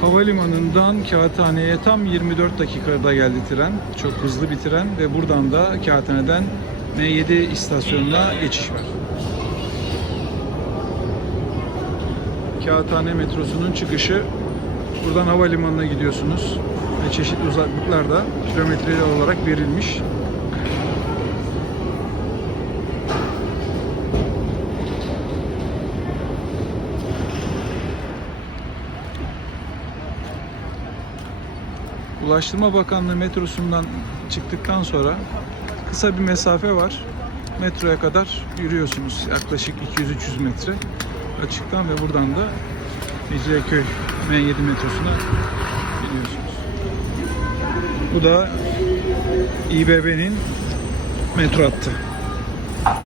Havalimanından Kağıthane'ye tam 24 dakikada geldi tren. Çok hızlı bir tren ve buradan da Kağıthane'den M7 istasyonuna geçiş var. Kağıthane metrosunun çıkışı buradan havalimanına gidiyorsunuz ve çeşitli uzaklıklarda kilometre olarak verilmiş. Ulaştırma Bakanlığı metrosundan çıktıktan sonra kısa bir mesafe var. Metroya kadar yürüyorsunuz. Yaklaşık 200-300 metre açıktan ve buradan da Mecidiyeköy M7 metrosuna gidiyorsunuz. Bu da İBB'nin metro hattı.